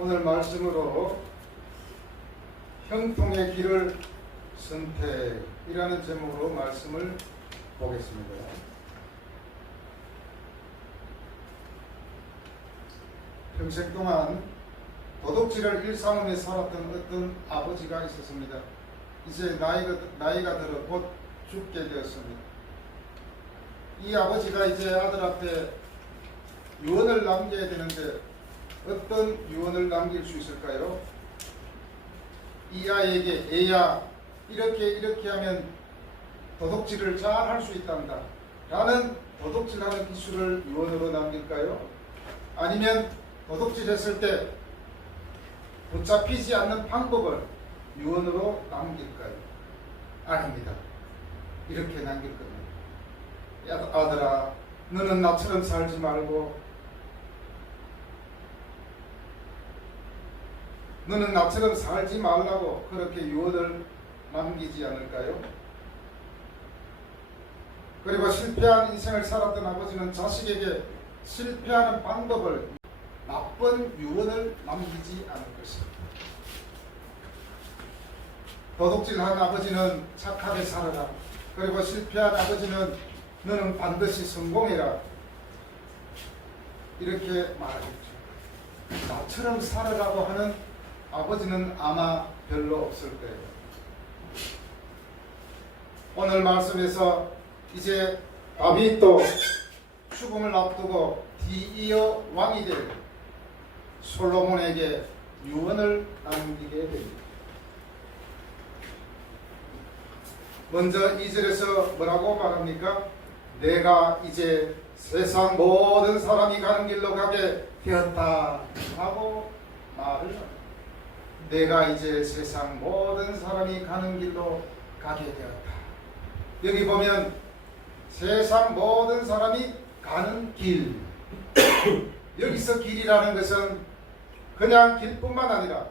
오늘 말씀으로 형통의 길을 선택이라는 제목으로 말씀을 보겠습니다. 평생 동안 도둑질을 일삼으며 살았던 어떤 아버지가 있었습니다. 이제 나이가 들어 곧 죽게 되었습니다. 이 아버지가 이제 아들 앞에 유언을 남겨야 되는데 어떤 유언을 남길 수 있을까요? 이 아이에게 애야 이렇게 하면 도둑질을 잘 할 수 있단다 라는 도둑질하는 기술을 유언으로 남길까요? 아니면 도둑질했을 때 붙잡히지 않는 방법을 유언으로 남길까요? 아닙니다. 이렇게 남길 겁니다. 아들아, 너는 나처럼 살지 말고 너는 나처럼 살지 말라고 그렇게 유언을 남기지 않을까요? 그리고 실패한 인생을 살았던 아버지는 자식에게 실패하는 방법을 나쁜 유언을 남기지 않을 것입니다. 도둑질한 아버지는 착하게 살아라. 그리고 실패한 아버지는 너는 반드시 성공해라. 이렇게 말하겠죠. 나처럼 살아라고 하는 아버지는 아마 별로 없을 거예요. 오늘 말씀에서 이제 다윗도 죽음을 앞두고 뒤이어 왕이 될 솔로몬에게 유언을 남기게 됩니다. 먼저 2절에서 뭐라고 말합니까? 내가 이제 세상 모든 사람이 가는 길로 가게 되었다 하고 말을 합니다. 내가 이제 세상 모든 사람이 가는 길로 가게 되었다. 여기 보면 세상 모든 사람이 가는 길 여기서 길이라는 것은 그냥 길뿐만 아니라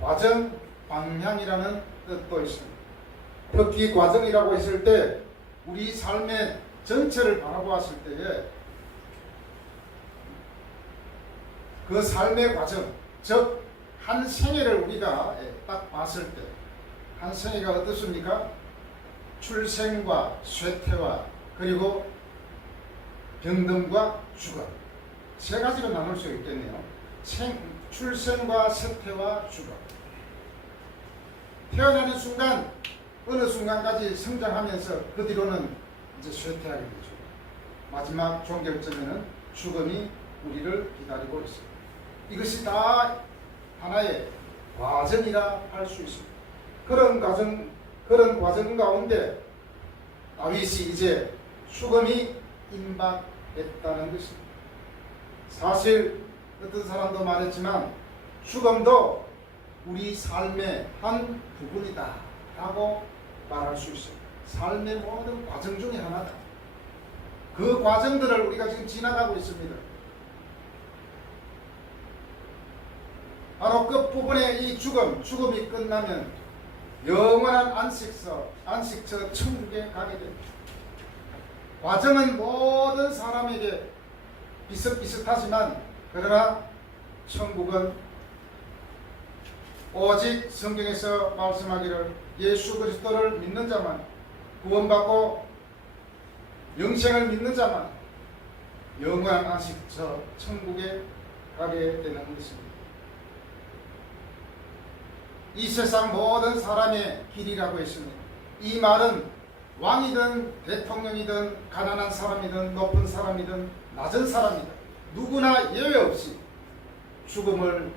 과정, 방향이라는 뜻도 있습니다. 특히 과정이라고 했을 때 우리 삶의 전체를 바라보았을 때에 그 삶의 과정, 즉 한 생애를 우리가 딱 봤을 때 한 생애가 어떻습니까? 출생과 쇠퇴와 그리고 병듦과 죽음 세 가지로 나눌 수 있겠네요. 출생과 쇠퇴와 죽음. 태어나는 순간 어느 순간까지 성장하면서 그 뒤로는 이제 쇠퇴하게 되죠. 마지막 종결점에는 죽음이 우리를 기다리고 있습니다. 이것이 다 하나의 과정이라 할 수 있습니다. 그런 과정 가운데 다윗이 이제 죽음이 임박했다는 것입니다. 사실 어떤 사람도 말했지만 죽음도 우리 삶의 한 부분이다 라고 말할 수 있습니다. 삶의 모든 과정 중에 하나다. 그 과정들을 우리가 지금 지나가고 있습니다. 바로 끝부분에 이 죽음이 끝나면 영원한 안식처 천국에 가게 됩니다. 과정은 모든 사람에게 비슷비슷하지만 그러나 천국은 오직 성경에서 말씀하기를 예수 그리스도를 믿는 자만 구원받고 영생을 믿는 자만 영원한 안식처 천국에 가게 되는 것입니다. 이 세상 모든 사람의 길이라고 했습니다. 이 말은 왕이든 대통령이든 가난한 사람이든 높은 사람이든 낮은 사람이든 누구나 예외 없이 죽음을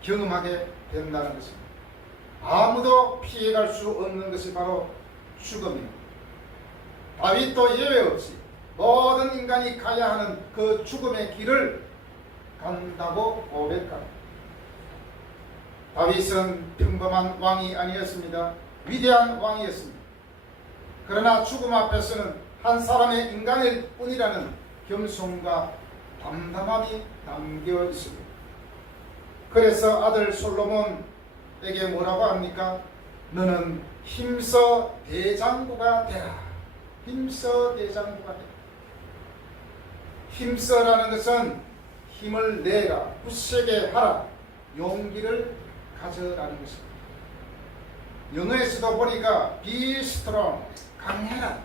경험하게 된다는 것입니다. 아무도 피해갈 수 없는 것이 바로 죽음입니다. 다윗도 예외 없이 모든 인간이 가야 하는 그 죽음의 길을 간다고 고백합니다. 다윗은 평범한 왕이 아니었습니다. 위대한 왕이었습니다. 그러나 죽음 앞에서는 한 사람의 인간일 뿐이라는 겸손과 담담함이 담겨 있습니다. 그래서 아들 솔로몬에게 뭐라고 합니까? 너는 힘써 대장부가 되라. 힘써 대장부가 되라. 힘써라는 것은 힘을 내라, 굳세게 하라, 용기를 가져라는 것입니다. 영어에서도 보니까 be strong, 강해라.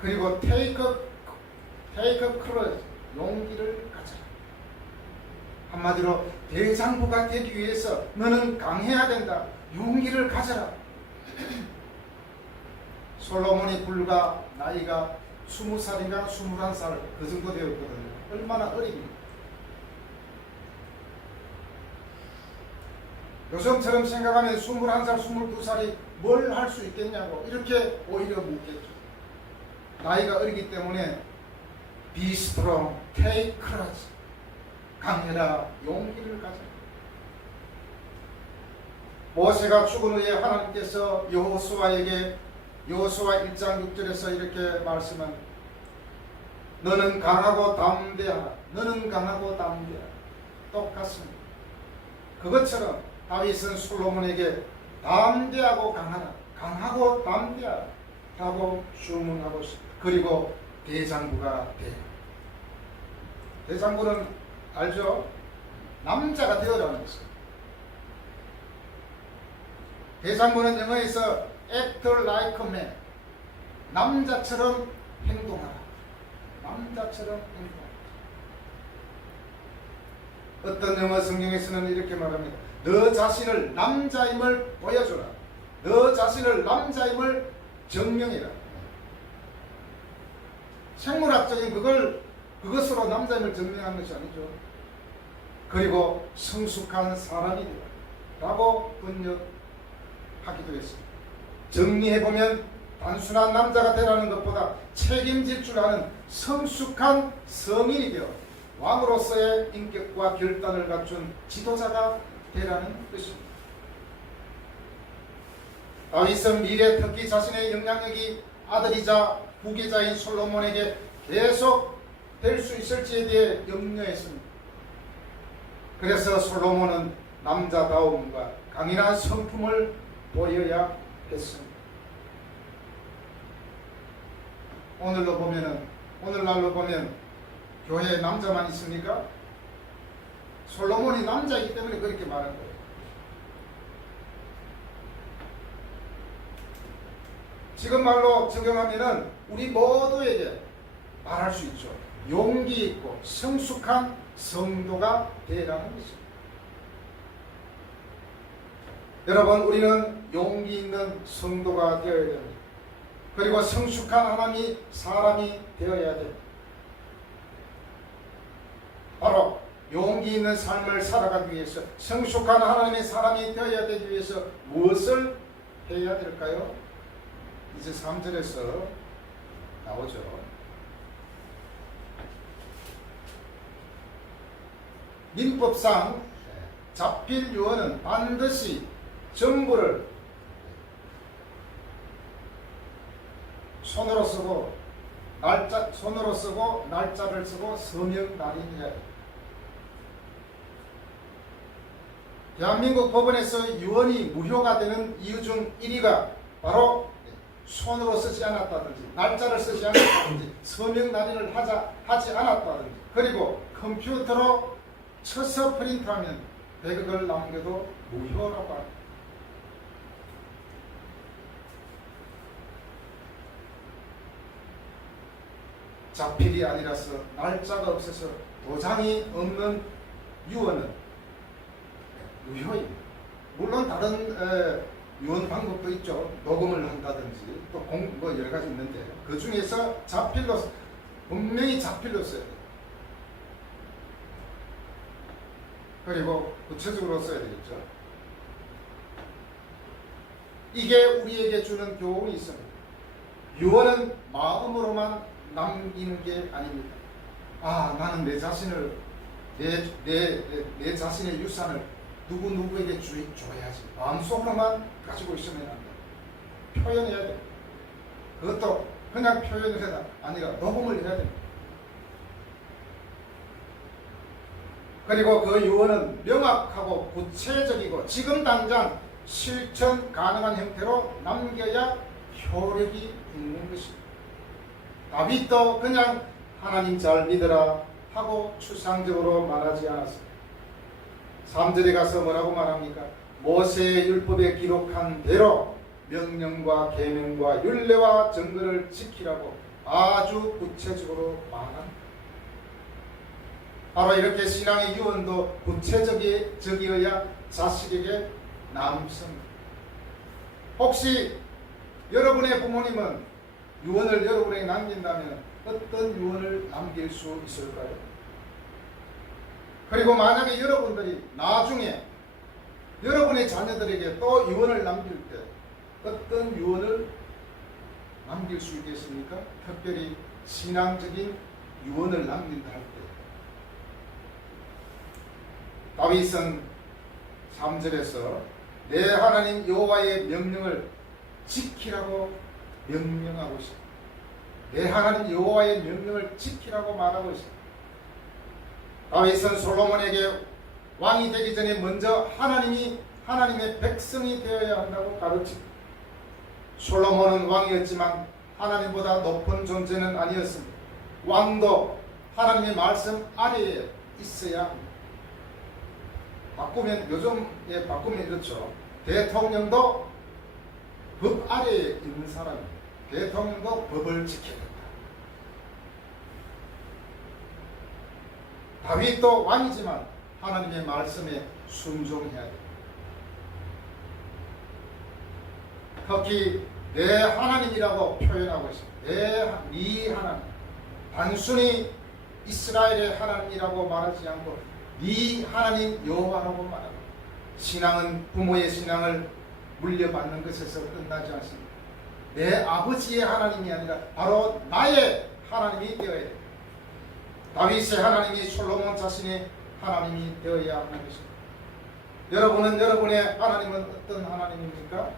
그리고 take courage, 용기를 가져라. 한마디로 대장부가 되기 위해서 너는 강해야 된다. 용기를 가져라. 솔로몬이 불과 나이가 20살인가 21살 그 정도 되었거든요. 얼마나 어립니까? 요즘처럼 생각하면 21살, 22살이 뭘 할 수 있겠냐고 이렇게 오히려 묻겠죠. 나이가 어리기 때문에 be strong, take courage, 강해라, 용기를 가져. 모세가 죽은 후에 하나님께서 여호수아에게 여호수아 1장 6절에서 이렇게 말씀한 너는 강하고 담대하라. 너는 강하고 담대하라. 똑같습니다. 그것처럼 다윗은 솔로몬에게 담대하고 강하라, 강하고 담대하라 라고 주문하고 있습니다. 그리고 대장부가 되라. 대장부는 알죠? 남자가 되어라는 것입니다. 대장부는 영어에서 act like a man, 남자처럼 행동하라. 남자처럼 행동하라. 어떤 영어 성경에서는 이렇게 말합니다. 너 자신을 남자임을 보여주라. 너 자신을 남자임을 증명해라. 생물학적인 그것으로 남자임을 증명하는 것이 아니죠. 그리고 성숙한 사람이 되라 라고 번역하기도 했습니다. 정리해보면 단순한 남자가 되라는 것보다 책임질 줄 아는 성숙한 성인이 되어 왕으로서의 인격과 결단을 갖춘 지도자가 되라는 것입니다. 다윗은 미래 특히 자신의 영향력이 아들이자 후계자인 솔로몬에게 계속 될 수 있을지에 대해 염려했습니다. 그래서 솔로몬은 남자다움과 강인한 성품을 보여야 했습니다. 오늘날로 보면 교회에 남자만 있습니까? 솔로몬이 남자이기 때문에 그렇게 말한 거예요. 지금 말로 적용하면은 우리 모두에게 말할 수 있죠. 용기 있고 성숙한 성도가 되라는 것입니다. 여러분, 우리는 용기 있는 성도가 되어야 됩니다. 그리고 성숙한 하나님의 사람이 되어야 됩니다. 바로 용기 있는 삶을 살아가기 위해서 성숙한 하나님의 사람이 되어야 되기 위해서 무엇을 해야 될까요? 이제 3절에서 나오죠. 민법상 잡힐 유언은 반드시 정부를 손으로 쓰고 날짜를 쓰고 서명 날인해야 돼. 대한민국 법원에서 유언이 무효가 되는 이유 중 1위가 바로 손으로 쓰지 않았다든지 날짜를 쓰지 않았다든지 서명 날인을 하지 않았다든지 그리고 컴퓨터로 쳐서 프린트하면 100억을 남겨도 무효라고 합니다. 자필이 아니라서 날짜가 없어서 도장이 없는 유언은 무효입니다. 물론 다른 유언 방법도 있죠. 녹음을 한다든지 또 여러 가지 있는데 그 중에서 자필로 분명히 자필로 써야 돼요. 그리고 구체적으로 써야 되겠죠. 이게 우리에게 주는 교훈이 있습니다. 유언은 마음으로만 남기는 게 아닙니다. 나는 내 자신을 내 자신의 유산을 누구에게 줘야지. 마음속으로만 가지고 있으면 안 돼. 표현해야 돼. 그것도 그냥 표현을 해라 아니라 녹음을 해야 돼. 그리고 그 유언은 명확하고 구체적이고 지금 당장 실천 가능한 형태로 남겨야 효력이 있는 것입니다. 다윗도 그냥 하나님 잘 믿어라, 하고 추상적으로 말하지 않았습니다. 3절에 가서 뭐라고 말합니까? 모세의 율법에 기록한 대로 명령과 계명과 율례와 정거를 지키라고 아주 구체적으로 말합니다. 바로 이렇게 신앙의 유언도 구체적이어야 자식에게 남습니다. 혹시 여러분의 부모님은 유언을 여러분에게 남긴다면 어떤 유언을 남길 수 있을까요? 그리고 만약에 여러분들이 나중에 여러분의 자녀들에게 또 유언을 남길 때 어떤 유언을 남길 수 있겠습니까? 특별히 신앙적인 유언을 남긴다 할 때 다윗은 3절에서 내 하나님 여호와의 명령을 지키라고 명령하고 있습니다. 내 하나님 여호와의 명령을 지키라고 말하고 있습니다. 다윗은 솔로몬에게 왕이 되기 전에 먼저 하나님의 백성이 되어야 한다고 가르칩니다. 솔로몬은 왕이었지만 하나님보다 높은 존재는 아니었습니다. 왕도 하나님의 말씀 아래에 있어야 합니다. 요즘에 바꾸면 이렇죠. 대통령도 법 아래에 있는 사람입니다. 대통령도 법을 지켜야 된다. 다윗도 왕이지만 하나님의 말씀에 순종해야 됩니다. 특히 내 하나님이라고 표현하고 있습니다. 네 하나님. 단순히 이스라엘의 하나님이라고 말하지 않고 네 하나님 여호와라고 말합니다. 신앙은 부모의 신앙을 물려받는 것에서 끝나지 않습니다. 내 아버지의 하나님이 아니라 바로 나의 하나님이 되어야 됩니다. 다윗의 하나님이 솔로몬 자신의 하나님이 되어야 하는 것입니다. 여러분은 여러분의 하나님은 어떤 하나님입니까?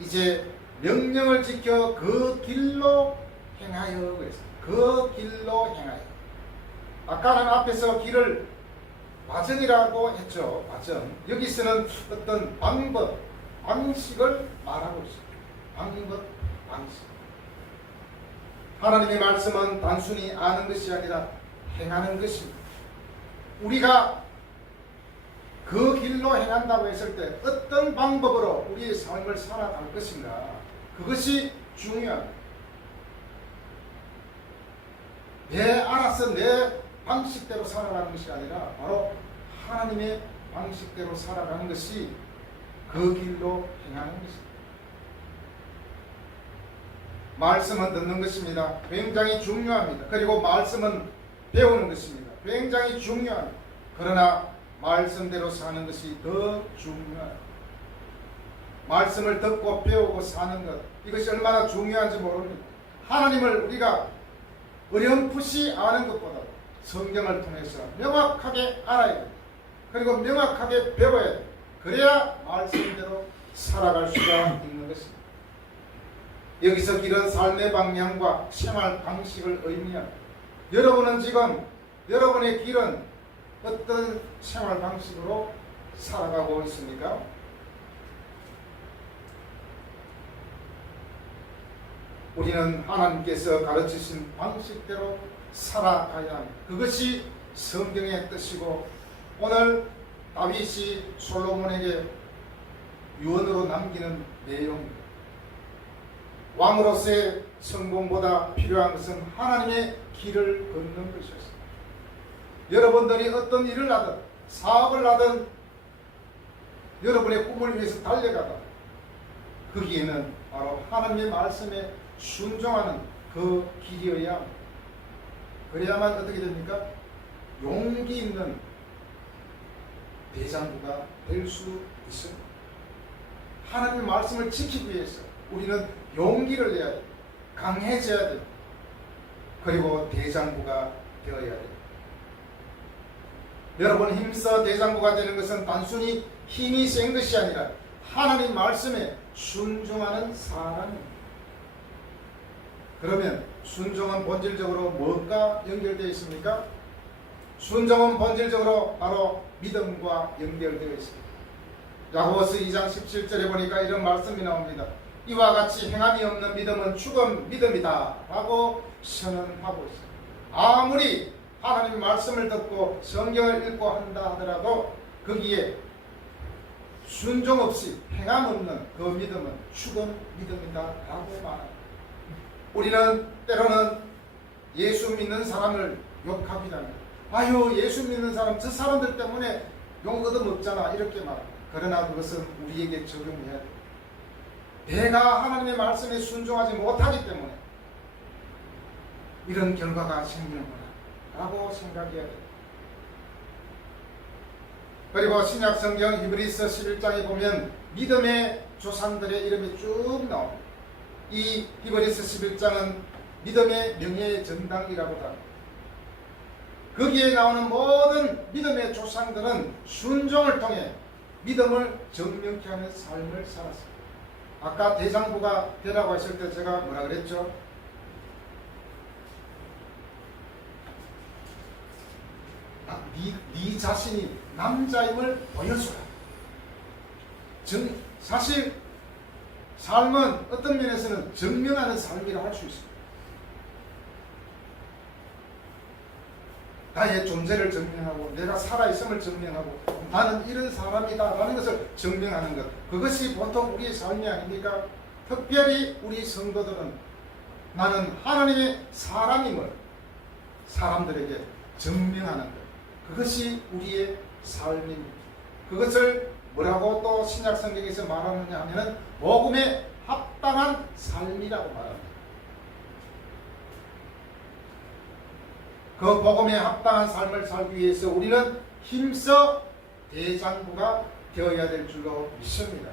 이제 명령을 지켜 그 길로 행하여 그랬습니다. 그 길로 행하여. 아까는 앞에서 길을 과정이라고 했죠. 과정. 여기서는 어떤 방법, 방식을 말하고 있습니다. 방식. 하나님의 말씀은 단순히 아는 것이 아니라 행하는 것입니다. 우리가 그 길로 행한다고 했을 때 어떤 방법으로 우리의 삶을 살아갈 것인가, 그것이 중요합니다. 알아서 내 방식대로 살아가는 것이 아니라 바로 하나님의 방식대로 살아가는 것이 그 길로 행하는 것입니다. 말씀은 듣는 것입니다. 굉장히 중요합니다. 그리고 말씀은 배우는 것입니다. 굉장히 중요합니다. 그러나 말씀대로 사는 것이 더 중요합니다. 말씀을 듣고 배우고 사는 것, 이것이 얼마나 중요한지 모릅니다. 하나님을 우리가 어렴풋이 아는 것보다 성경을 통해서 명확하게 알아야 됩니다. 그리고 명확하게 배워야 됩니다. 그래야 말씀대로 살아갈 수가 있는 것입니다. 여기서 길은 삶의 방향과 생활 방식을 의미합니다. 여러분은 지금 여러분의 길은 어떤 생활 방식으로 살아가고 있습니까? 우리는 하나님께서 가르치신 방식대로 살아가야 합니다. 그것이 성경의 뜻이고 오늘 다윗이 솔로몬에게 유언으로 남기는 내용입니다. 왕으로서의 성공보다 필요한 것은 하나님의 길을 걷는 것이었습니다. 여러분들이 어떤 일을 하든 사업을 하든 여러분의 꿈을 위해서 달려가다 거기에는 바로 하나님의 말씀에 순종하는 그 길이어야 합니다. 그래야만 어떻게 됩니까? 용기 있는 대장부가 될 수 있습니다. 하나님의 말씀을 지키기 위해서 우리는 용기를 내야 됩니다. 강해져야 됩니다. 그리고 대장부가 되어야 됩니다. 여러분, 힘써 대장부가 되는 것은 단순히 힘이 센 것이 아니라 하나님 말씀에 순종하는 사람입니다. 그러면 순종은 본질적으로 무엇과 연결되어 있습니까? 순종은 본질적으로 바로 믿음과 연결되어 있습니다. 야고보서 2장 17절에 보니까 이런 말씀이 나옵니다. 이와 같이 행함이 없는 믿음은 죽은 믿음이다 라고 선언하고 있습니다. 아무리 하나님 말씀을 듣고 성경을 읽고 한다 하더라도 거기에 순종 없이 행함 없는 그 믿음은 죽은 믿음이다 라고 말합니다. 우리는 때로는 예수 믿는 사람을 욕합니다. 아유, 예수 믿는 사람, 저 사람들 때문에 용 얻어먹잖아, 이렇게 말합니다. 그러나 그것은 우리에게 적용해야 돼요. 내가 하나님의 말씀에 순종하지 못하기 때문에 이런 결과가 생기는구나 라고 생각해야 돼요. 그리고 신약 성경 히브리서 11장에 보면 믿음의 조상들의 이름이 쭉 나옵니다. 이 히브리서 11장은 믿음의 명예의 전당이라고 합니다. 거기에 나오는 모든 믿음의 조상들은 순종을 통해 믿음을 정명케 하는 삶을 살았습니다. 아까 대장부가 되라고 했을 때 제가 뭐라 그랬죠? 네 자신이 남자임을 보여주라. 사실 삶은 어떤 면에서는 증명하는 삶이라고 할 수 있습니다. 나의 존재를 증명하고 내가 살아있음을 증명하고 나는 이런 사람이다 라는 것을 증명하는 것, 그것이 보통 우리의 삶이 아닙니까? 특별히 우리 성도들은 나는 하나님의 사람임을 사람들에게 증명하는 것, 그것이 우리의 삶입니다. 그것을 뭐라고 또 신약 성경에서 말하느냐 하면은 복음에 합당한 삶이라고 말합니다. 그 복음에 합당한 삶을 살기 위해서 우리는 힘써 대장부가 되어야 될 줄로 믿습니다.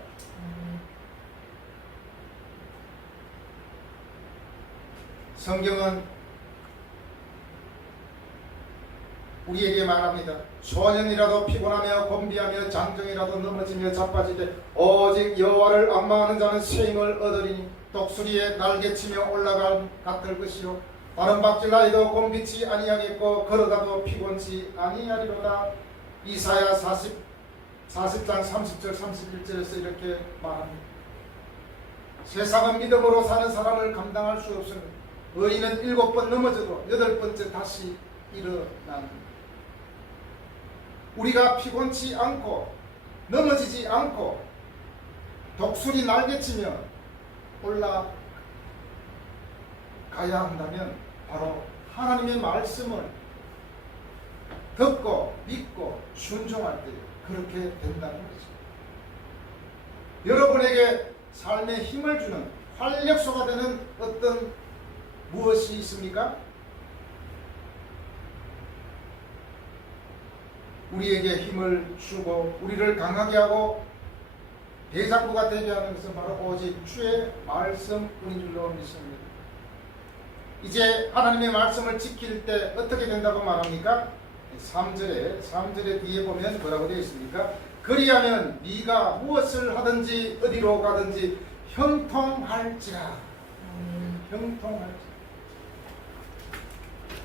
성경은 우리에게 말합니다. 소년이라도 피곤하며 곤비하며 장정이라도 넘어지며 자빠지되 오직 여호와를 앙망하는 자는 새 힘을 얻으리니 독수리의 날개치며 올라갈 같을 것이요 다른 박질나이도 곤비치 아니하겠고 걸어가도 피곤치 아니하리로다. 이사야 40장 30절 31절에서 이렇게 말합니다. 세상은 믿음으로 사는 사람을 감당할 수 없습니다. 의인은 7번 넘어져도 8번째 다시 일어납니다. 우리가 피곤치 않고 넘어지지 않고 독수리 날개치며 올라가야 한다면 바로 하나님의 말씀을 듣고 믿고 순종할 때 그렇게 된다는 거죠. 여러분에게 삶에 힘을 주는 활력소가 되는 어떤 무엇이 있습니까? 우리에게 힘을 주고 우리를 강하게 하고 대장부가 되게 하는 것은 바로 오직 주의 말씀뿐인 줄로 믿습니다. 이제 하나님의 말씀을 지킬 때 어떻게 된다고 말합니까? 3절에 뒤에 보면 뭐라고 되어 있습니까? 그리하면 네가 무엇을 하든지 어디로 가든지 형통할지라.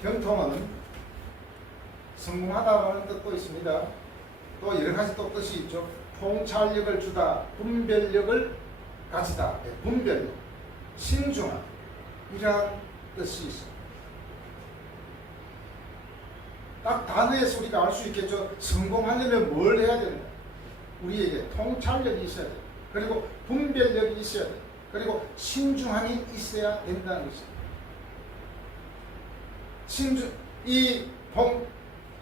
형통은 성공하다라는 뜻도 있습니다. 또 여러 가지 또 뜻이 있죠. 통찰력을 주다, 분별력을 가지다, 분별력, 신중함 이러한 뜻이 있습니다. 딱 단어에서 우리가 알 수 있겠죠. 성공하려면 뭘 해야 되는가? 우리에게 통찰력이 있어야 돼요. 그리고 분별력이 있어야 돼요. 그리고 신중함이 있어야 된다는 것입니다.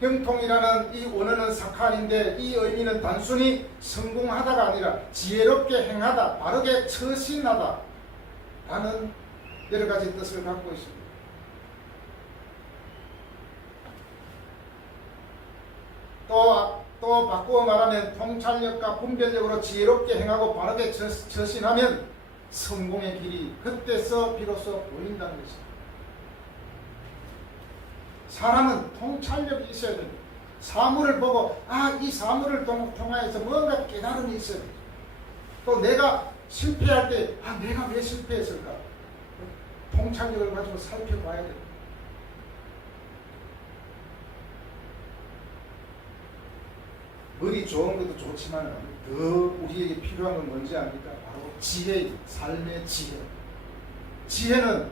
형통이라는 이 원어는 사칼인데 이 의미는 단순히 성공하다가 아니라 지혜롭게 행하다, 바르게 처신하다 라는 여러 가지 뜻을 갖고 있습니다. 또 바꾸어 말하면 통찰력과 분별력으로 지혜롭게 행하고 바르게 처신하면 성공의 길이 그때서 비로소 보인다는 것입니다. 사람은 통찰력이 있어야 됩니다. 사물을 보고 이 사물을 통하여서 뭔가 깨달음이 있어야 됩니다. 또 내가 실패할 때 내가 왜 실패했을까? 통찰력을 가지고 살펴봐야 됩니다. 머리 좋은 것도 좋지만 더 우리에게 필요한 건 뭔지 압니까? 바로 지혜, 삶의 지혜. 지혜는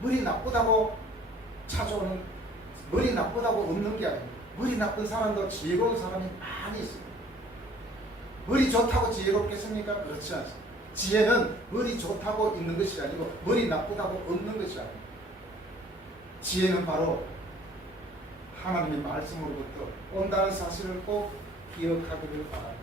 머리 나쁘다고 찾아오는, 머리 나쁘다고 없는 게 아닙니다. 머리 나쁜 사람도 지혜로운 사람이 많이 있습니다. 머리 좋다고 지혜롭겠습니까? 그렇지 않습니다. 지혜는 머리 좋다고 있는 것이 아니고 머리 나쁘다고 없는 것이 아닙니다. 지혜는 바로 하나님의 말씀으로부터 온다는 사실을 꼭 기억하기를 바랍니다.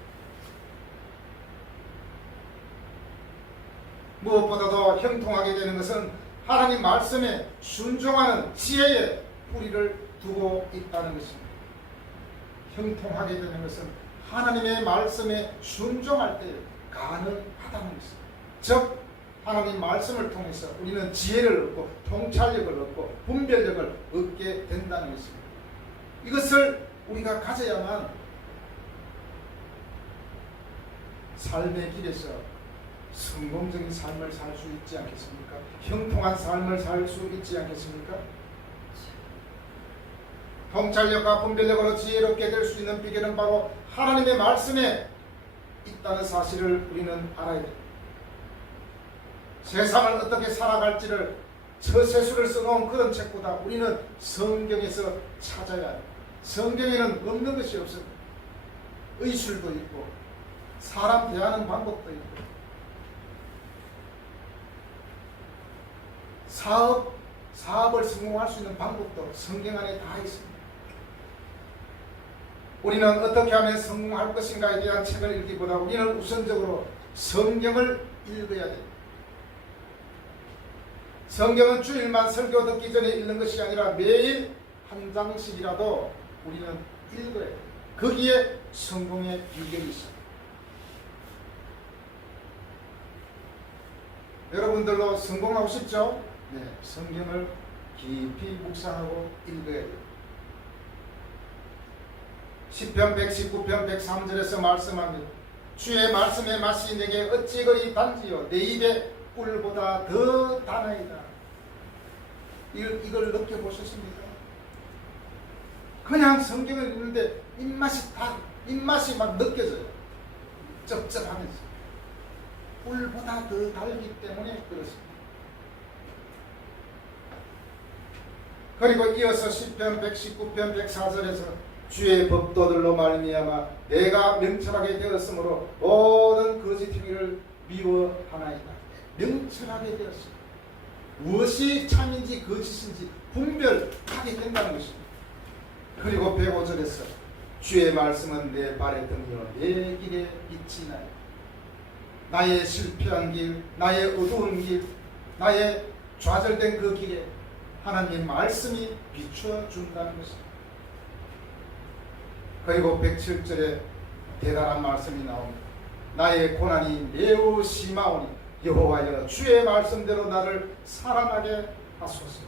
무엇보다도 형통하게 되는 것은 하나님 말씀에 순종하는 지혜에 뿌리를 두고 있다는 것입니다. 형통하게 되는 것은 하나님의 말씀에 순종할 때 가능하다는 것입니다. 즉 하나님 말씀을 통해서 우리는 지혜를 얻고 통찰력을 얻고 분별력을 얻게 된다는 것입니다. 이것을 우리가 가져야만 삶의 길에서 성공적인 삶을 살 수 있지 않겠습니까? 형통한 삶을 살 수 있지 않겠습니까? 통찰력과 분별력으로 지혜롭게 될 수 있는 비결은 바로 하나님의 말씀에 있다는 사실을 우리는 알아야 됩니다. 세상을 어떻게 살아갈지를 처세술을 써놓은 그런 책보다 우리는 성경에서 찾아야 합니다. 성경에는 없는 것이 없습니다. 의술도 있고 사람 대하는 방법도 있고 사업을 성공할 수 있는 방법도 성경 안에 다 있습니다. 우리는 어떻게 하면 성공할 것인가에 대한 책을 읽기보다 우리는 우선적으로 성경을 읽어야 됩니다. 성경은 주일만 설교 듣기 전에 읽는 것이 아니라 매일 한 장씩이라도 우리는 읽어야 됩니다. 거기에 성공의 비결이 있습니다. 여러분들도 성공하고 싶죠? 네, 성경을 깊이 묵상하고 읽어야 됩니다. 시편 119편 103절에서 말씀합니다. 주의 말씀의 맛이 내게 어찌 그리 단지요 내 입에 꿀보다 더 다나이다. 이걸 느껴보셨습니까? 그냥 성경을 읽는데 입맛이 막 느껴져요. 쩝쩝하면서 꿀보다 더 달기 때문에 그렇습니다. 그리고 이어서 시편 119편 104절에서 주의 법도들로 말미암아 내가 명철하게 되었으므로 모든 거짓 행위를 미워하나이다. 명철하게 되었습니다. 무엇이 참인지 거짓인지 분별하게 된다는 것입니다. 그리고 105절에서 주의 말씀은 내 발의 등이요 내 길에 빛이 나요. 나의 실패한 길, 나의 어두운 길, 나의 좌절된 그 길에 하나님의 말씀이 비춰준다는 것입니다. 그리고 107절에 대단한 말씀이 나옵니다. 나의 고난이 매우 심하오니 여호와여 주의 말씀대로 나를 살아나게 하소서.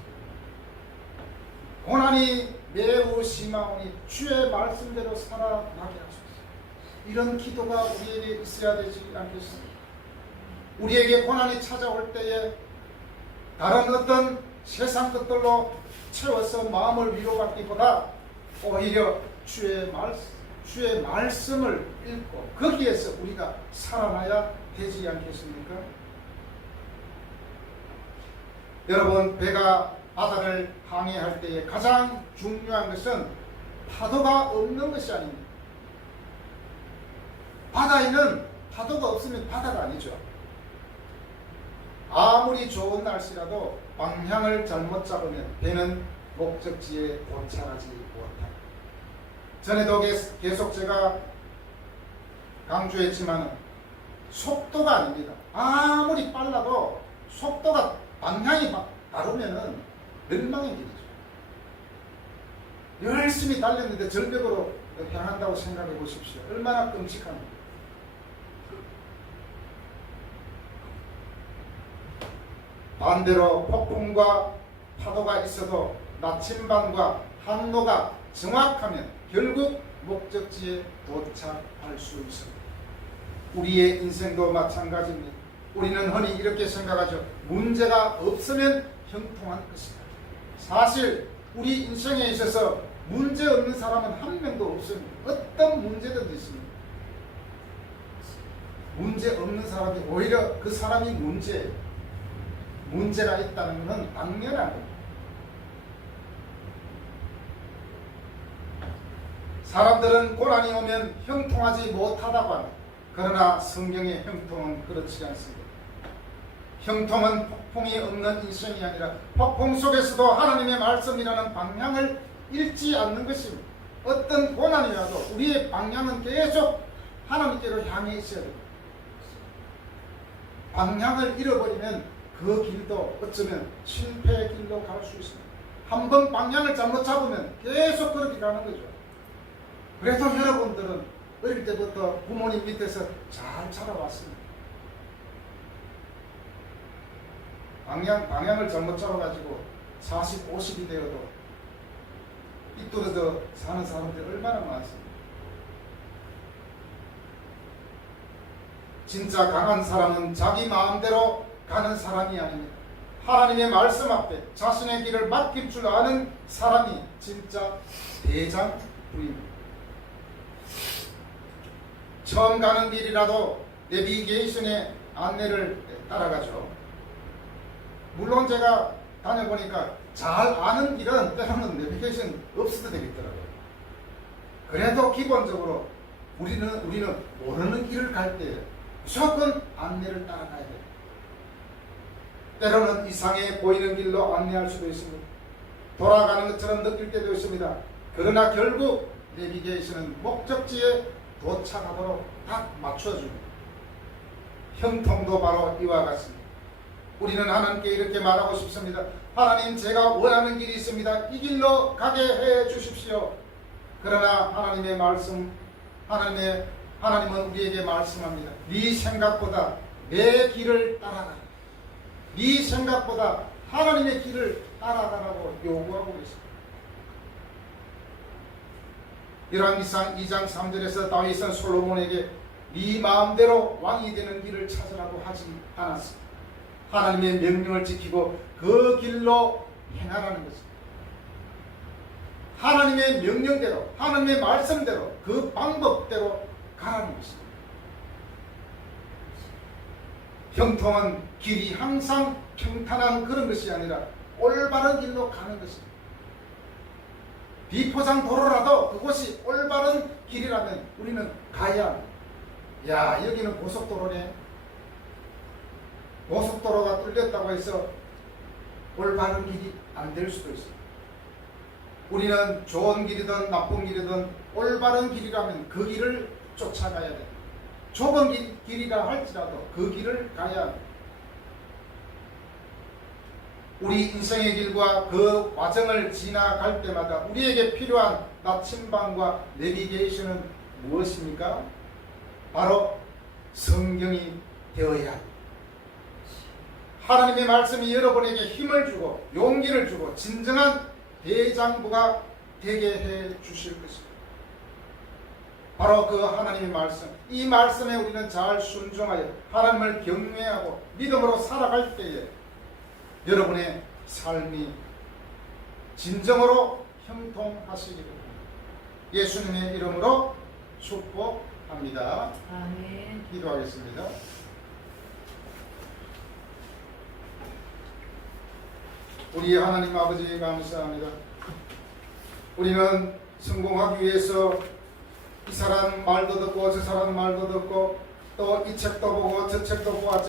고난이 매우 심하오니 주의 말씀대로 살아나게 하소서. 이런 기도가 우리에게 있어야 되지 않겠습니까? 우리에게 고난이 찾아올 때에 다른 어떤 세상 것들로 채워서 마음을 위로받기보다 오히려 주의 말씀을 읽고 거기에서 우리가 살아나야 되지 않겠습니까? 여러분, 배가 바다를 항해할 때에 가장 중요한 것은 파도가 없는 것이 아닙니다. 바다에는 파도가 없으면 바다가 아니죠. 아무리 좋은 날씨라도 방향을 잘못 잡으면 배는 목적지에 도착하지 못합니다. 전에도 계속 제가 강조했지만 속도가 아닙니다. 아무리 빨라도 속도가 방향이 다르면 멸망의 길이죠. 열심히 달렸는데 절벽으로 향한다고 생각해 보십시오. 얼마나 끔찍합니까? 반대로 폭풍과 파도가 있어도 나침반과 항로가 정확하면 결국 목적지에 도착할 수 있습니다. 우리의 인생도 마찬가지입니다. 우리는 흔히 이렇게 생각하죠. 문제가 없으면 형통한 것이다. 사실 우리 인생에 있어서 문제 없는 사람은 한 명도 없습니다. 어떤 문제든 있습니다. 문제 없는 사람이 오히려 그 사람이 문제가 있다는 것은 당연한 겁니다. 사람들은 고난이 오면 형통하지 못하다고 합니다. 그러나 성경의 형통은 그렇지 않습니다. 형통은 폭풍이 없는 인생이 아니라 폭풍 속에서도 하나님의 말씀이라는 방향을 잃지 않는 것입니다. 어떤 고난이라도 우리의 방향은 계속 하나님께로 향해 있어야 됩니다. 방향을 잃어버리면 그 길도 어쩌면 실패의 길로 갈 수 있습니다. 한번 방향을 잘못 잡으면 계속 그렇게 가는 거죠. 그래도 여러분들은 어릴 때부터 부모님 밑에서 잘 자라왔습니다. 방향을 잘못 잡아가지고 40, 50이 되어도 삐뚤어져 사는 사람들이 얼마나 많습니다. 진짜 강한 사람은 자기 마음대로 가는 사람이 아닙니다. 하나님의 말씀 앞에 자신의 길을 맡길 줄 아는 사람이 진짜 대장부입니다. 처음 가는 길이라도 내비게이션의 안내를 따라가죠. 물론 제가 다녀보니까 잘 아는 길은 때로는 내비게이션 없어도 되겠더라고요. 그래도 기본적으로 우리는 모르는 길을 갈 때 무조건 안내를 따라가야 돼요. 때로는 이상해 보이는 길로 안내할 수도 있습니다. 돌아가는 것처럼 느낄 때도 있습니다. 그러나 결국 내비게이션은 목적지에 도착하도록 딱 맞춰줍니다. 형통도 바로 이와 같습니다. 우리는 하나님께 이렇게 말하고 싶습니다. 하나님, 제가 원하는 길이 있습니다. 이 길로 가게 해 주십시오. 그러나 하나님의 말씀, 하나님은 우리에게 말씀합니다. 네 생각보다 내 길을 따라가. 네 생각보다 하나님의 길을 따라가라고 요구하고 있습니다. 열왕기상 2장 3절에서 다윗은 솔로몬에게 네 마음대로 왕이 되는 길을 찾으라고 하지 않았습니다. 하나님의 명령을 지키고 그 길로 행하라는 것입니다. 하나님의 명령대로, 하나님의 말씀대로, 그 방법대로 가라는 것입니다. 형통은 길이 항상 평탄한 그런 것이 아니라 올바른 길로 가는 것입니다. 비포장 도로라도 그곳이 올바른 길이라면 우리는 가야 합니다. 야, 여기는 고속도로네. 고속도로가 뚫렸다고 해서 올바른 길이 안 될 수도 있습니다. 우리는 좋은 길이든 나쁜 길이든 올바른 길이라면 그 길을 쫓아가야 됩니다. 좁은 길이라 할지라도 그 길을 가야 합니다. 우리 인생의 길과 그 과정을 지나갈 때마다 우리에게 필요한 나침반과 내비게이션은 무엇입니까? 바로 성경이 되어야 합니다. 하나님의 말씀이 여러분에게 힘을 주고 용기를 주고 진정한 대장부가 되게 해 주실 것입니다. 바로 그 하나님의 말씀, 이 말씀에 우리는 잘 순종하여 하나님을 경외하고 믿음으로 살아갈 때에 여러분의 삶이 진정으로 형통하시기를 예수님의 이름으로 축복합니다. 아멘. 기도하겠습니다. 우리 하나님 아버지 감사합니다. 우리는 성공하기 위해서 이 사람 말도 듣고 저 사람 말도 듣고 또 이 책도 보고 저 책도 보았죠.